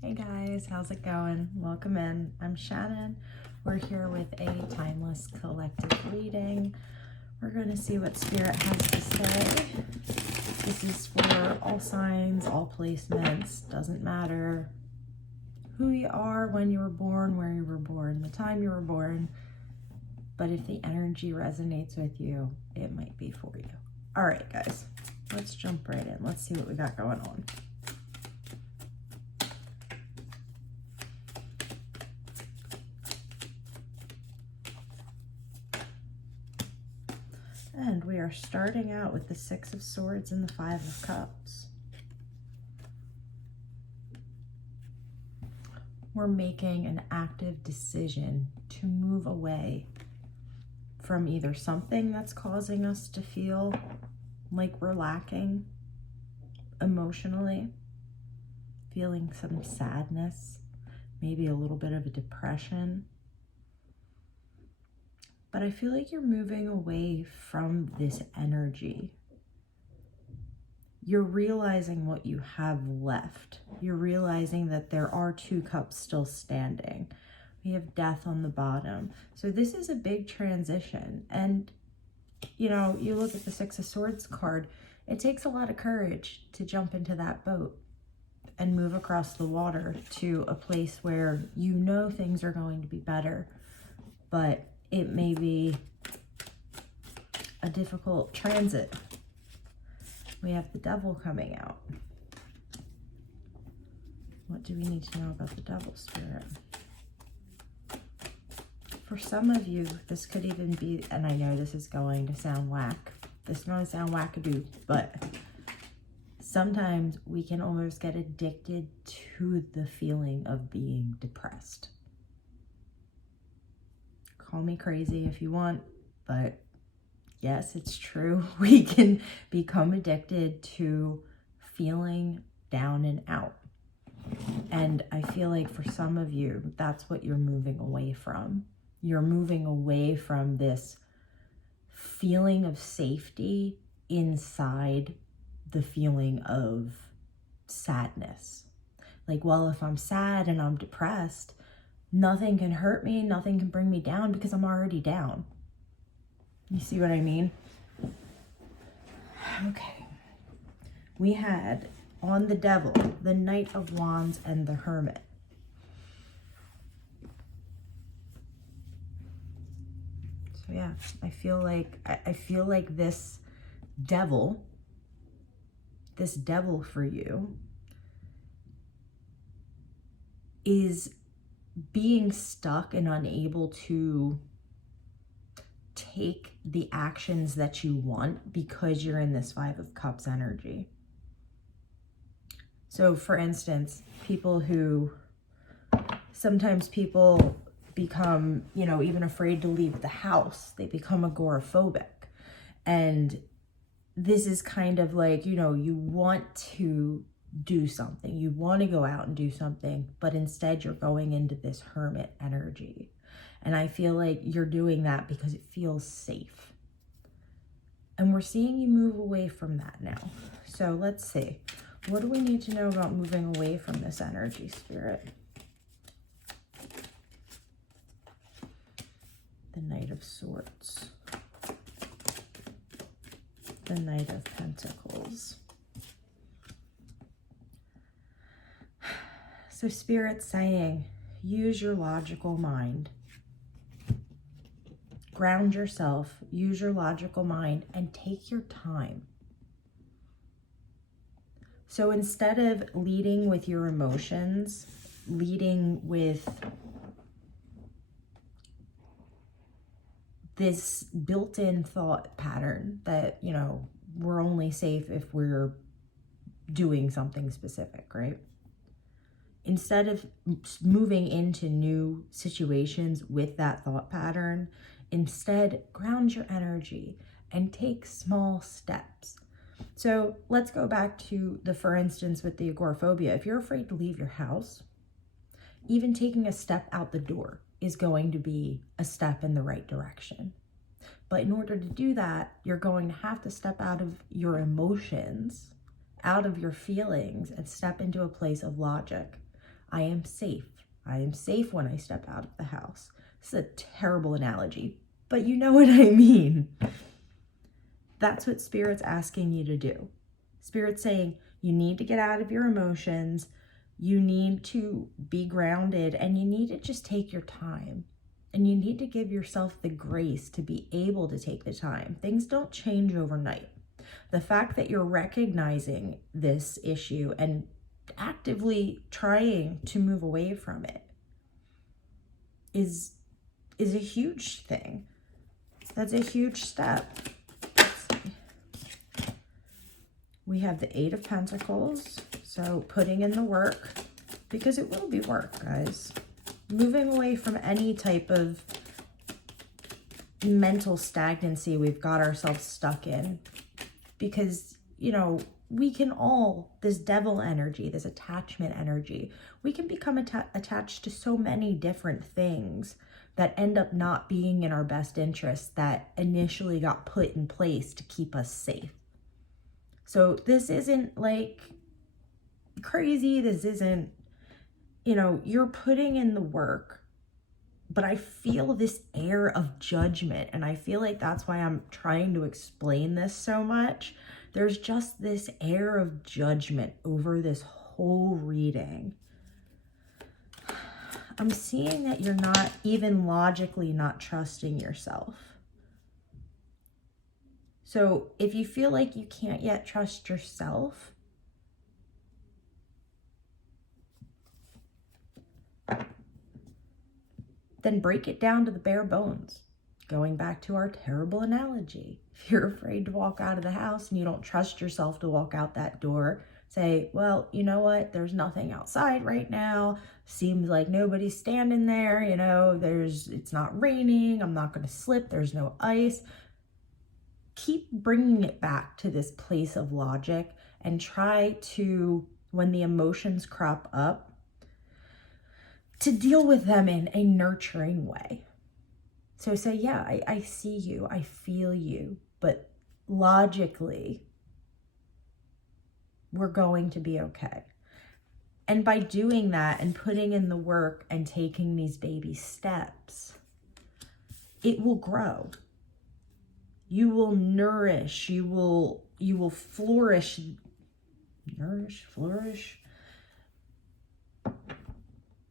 Hey guys, how's it going? Welcome in. I'm Shannon. We're here with a timeless collective reading. We're going to see what Spirit has to say. This is for all signs, all placements, doesn't matter who you are, when you were born, where you were born, the time you were born. But if the energy resonates with you, it might be for you. All right, guys, let's jump right in. Let's see what we got going on. And we are starting out with the Six of Swords and the Five of Cups. We're making an active decision to move away from either something that's causing us to feel like we're lacking emotionally, feeling some sadness, maybe a little bit of a depression. But I feel like you're moving away from this energy. You're realizing what you have left. You're realizing that there are two cups still standing. We have death on the bottom. So this is a big transition. And, you know, you look at the Six of Swords card, it takes a lot of courage to jump into that boat and move across the water to a place where you know things are going to be better, but it may be a difficult transit. We have the Devil coming out. What do we need to know about the Devil, Spirit? For some of you, this could even be, and I know this is going to sound whack. This is going to sound wackadoo, but sometimes we can almost get addicted to the feeling of being depressed. Call me crazy if you want, but yes, it's true. We can become addicted to feeling down and out. And I feel like for some of you, that's what you're moving away from. You're moving away from this feeling of safety inside the feeling of sadness. Like, well, if I'm sad and I'm depressed, nothing can hurt me, nothing can bring me down because I'm already down. You see what I mean? Okay. We had on the Devil, the Knight of Wands and the Hermit. So yeah, I feel like this devil for you is being stuck and unable to take the actions that you want because you're in this Five of Cups energy. So for instance, sometimes people become, you know, even afraid to leave the house. They become agoraphobic. And this is kind of like, you know, you want to do something. You want to go out and do something, but instead you're going into this hermit energy. And I feel like you're doing that because it feels safe. And we're seeing you move away from that now. So let's see. What do we need to know about moving away from this energy, Spirit? The Knight of Swords. The Knight of Pentacles. So Spirit's saying, use your logical mind. Ground yourself, use your logical mind, and take your time. So instead of leading with your emotions, leading with this built-in thought pattern that, you know, we're only safe if we're doing something specific, right? Instead of moving into new situations with that thought pattern, instead ground your energy and take small steps. So let's go back to for instance, with the agoraphobia. If you're afraid to leave your house, even taking a step out the door is going to be a step in the right direction. But in order to do that, you're going to have to step out of your emotions, out of your feelings, and step into a place of logic, I am safe. I am safe when I step out of the house. This is a terrible analogy, but you know what I mean. That's what Spirit's asking you to do. Spirit's saying you need to get out of your emotions. You need to be grounded, and you need to just take your time. And you need to give yourself the grace to be able to take the time. Things don't change overnight. The fact that you're recognizing this issue and actively trying to move away from it is a huge thing. That's a huge step. We have the Eight of Pentacles, so putting in the work, because it will be work, guys. Moving away from any type of mental stagnancy we've got ourselves stuck in. Because, you know, we can all, this devil energy, this attachment energy, we can become attached to so many different things that end up not being in our best interest that initially got put in place to keep us safe. So this isn't like crazy. This isn't, you know, you're putting in the work, but I feel this air of judgment. And I feel like that's why I'm trying to explain this so much. There's just this air of judgment over this whole reading. I'm seeing that you're not even logically not trusting yourself. So if you feel like you can't yet trust yourself, then break it down to the bare bones. Going back to our terrible analogy. If you're afraid to walk out of the house and you don't trust yourself to walk out that door, say, well, you know what? There's nothing outside right now. Seems like nobody's standing there. You know, it's not raining. I'm not going to slip. There's no ice. Keep bringing it back to this place of logic and try to, when the emotions crop up, to deal with them in a nurturing way. So say, yeah, I see you, I feel you, but logically, we're going to be okay. And by doing that and putting in the work and taking these baby steps, it will grow. You will nourish, you will flourish. Flourish.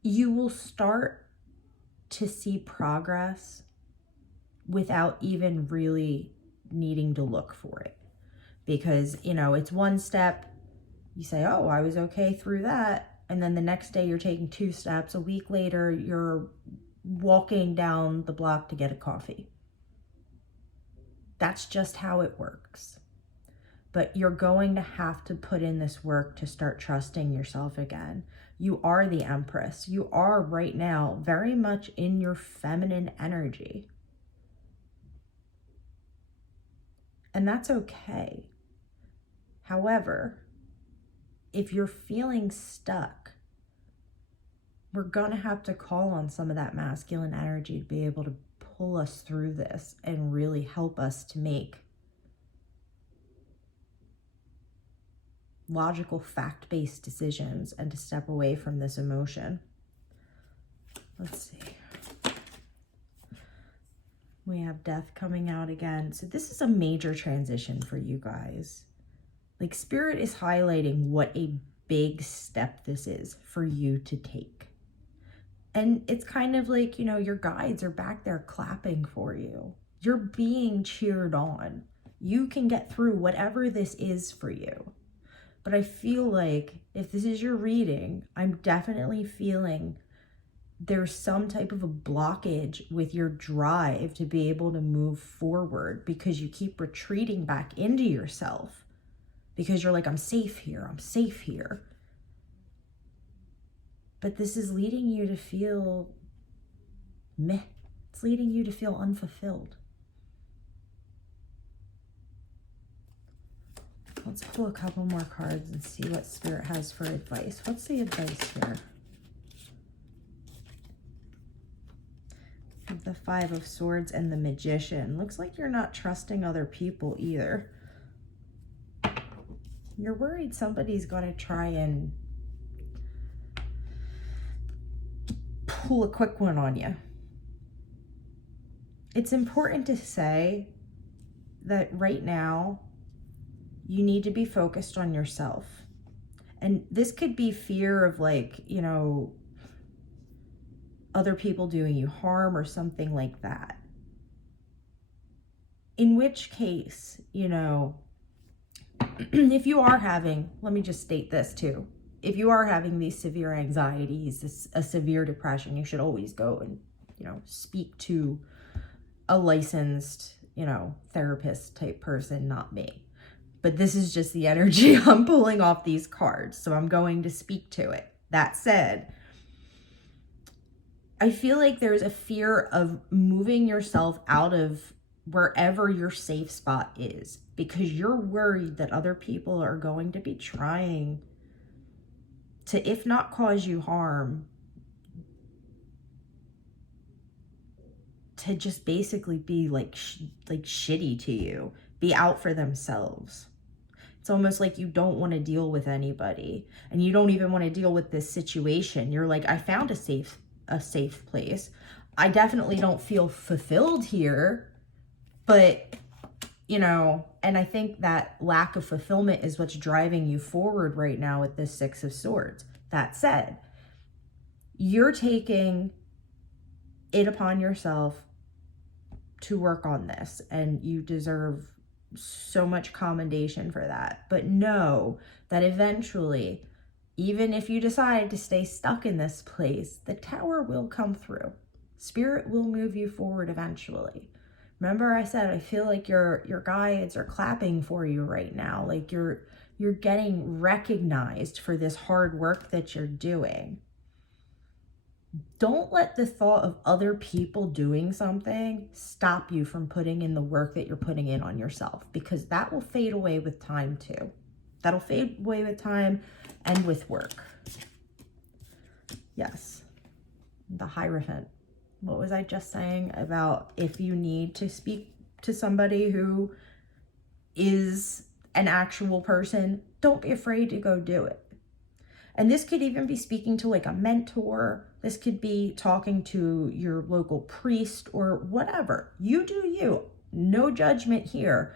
You will start to see progress without even really needing to look for it. Because, you know, it's one step, you say, oh, I was okay through that. And then the next day you're taking 2 steps. A week later, you're walking down the block to get a coffee. That's just how it works. But you're going to have to put in this work to start trusting yourself again. You are the Empress. You are right now very much in your feminine energy. And that's okay. However, if you're feeling stuck, we're going to have to call on some of that masculine energy to be able to pull us through this and really help us to make logical, fact-based decisions and to step away from this emotion. Let's see. We have Death coming out again. So this is a major transition for you guys. Like, Spirit is highlighting what a big step this is for you to take. And it's kind of like, you know, your guides are back there clapping for you. You're being cheered on. You can get through whatever this is for you. But I feel like if this is your reading, I'm definitely feeling there's some type of a blockage with your drive to be able to move forward because you keep retreating back into yourself because you're like, I'm safe here. I'm safe here. But this is leading you to feel meh. It's leading you to feel unfulfilled. Let's pull a couple more cards and see what Spirit has for advice. What's the advice here? The Five of Swords and the Magician. Looks like you're not trusting other people either. You're worried somebody's going to try and pull a quick one on you. It's important to say that right now you need to be focused on yourself. And this could be fear of, like, you know, other people doing you harm or something like that. In which case, you know, if you are having, let me just state this too. If you are having these severe anxieties, a severe depression, you should always go and, you know, speak to a licensed, you know, therapist type person, not me. But this is just the energy I'm pulling off these cards, so I'm going to speak to it. That said, I feel like there's a fear of moving yourself out of wherever your safe spot is, because you're worried that other people are going to be trying to, if not cause you harm, to just basically be like shitty to you, be out for themselves. It's almost like you don't want to deal with anybody, and you don't even want to deal with this situation. You're like, I found a safe place. I definitely don't feel fulfilled here, but, you know, and I think that lack of fulfillment is what's driving you forward right now with this Six of Swords. That said, you're taking it upon yourself to work on this, and you deserve so much commendation for that. But know that eventually, even if you decide to stay stuck in this place, the Tower will come through. Spirit will move you forward eventually. Remember I said, I feel like your guides are clapping for you right now. Like you're getting recognized for this hard work that you're doing. Don't let the thought of other people doing something stop you from putting in the work that you're putting in on yourself, because that will fade away with time too. That'll fade away with time and with work. Yes. The Hierophant. What was I just saying about if you need to speak to somebody who is an actual person, don't be afraid to go do it. And this could even be speaking to like a mentor. This could be talking to your local priest or whatever. You do you. No judgment here.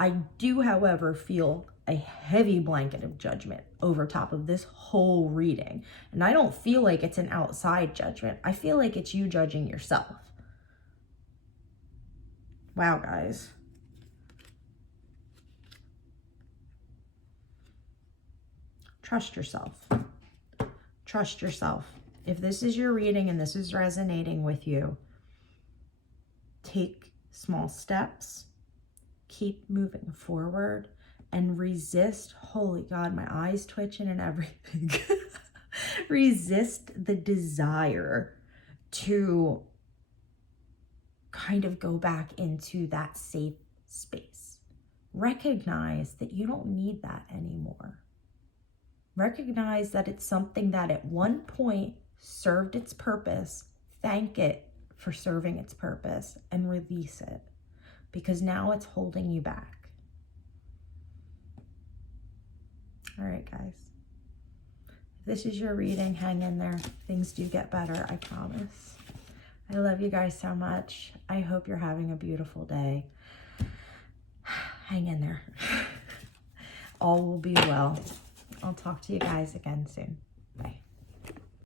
I do, however, feel a heavy blanket of judgment over top of this whole reading. And I don't feel like it's an outside judgment. I feel like it's you judging yourself. Wow, guys. Trust yourself. Trust yourself. If this is your reading and this is resonating with you, take small steps, keep moving forward, and resist, holy God, my eyes twitching and everything. Resist the desire to kind of go back into that safe space. Recognize that you don't need that anymore. Recognize that it's something that at one point served its purpose. Thank it for serving its purpose and release it, because now it's holding you back. All right, guys. If this is your reading, hang in there. Things do get better, I promise. I love you guys so much. I hope you're having a beautiful day. Hang in there. All will be well. I'll talk to you guys again soon. Bye.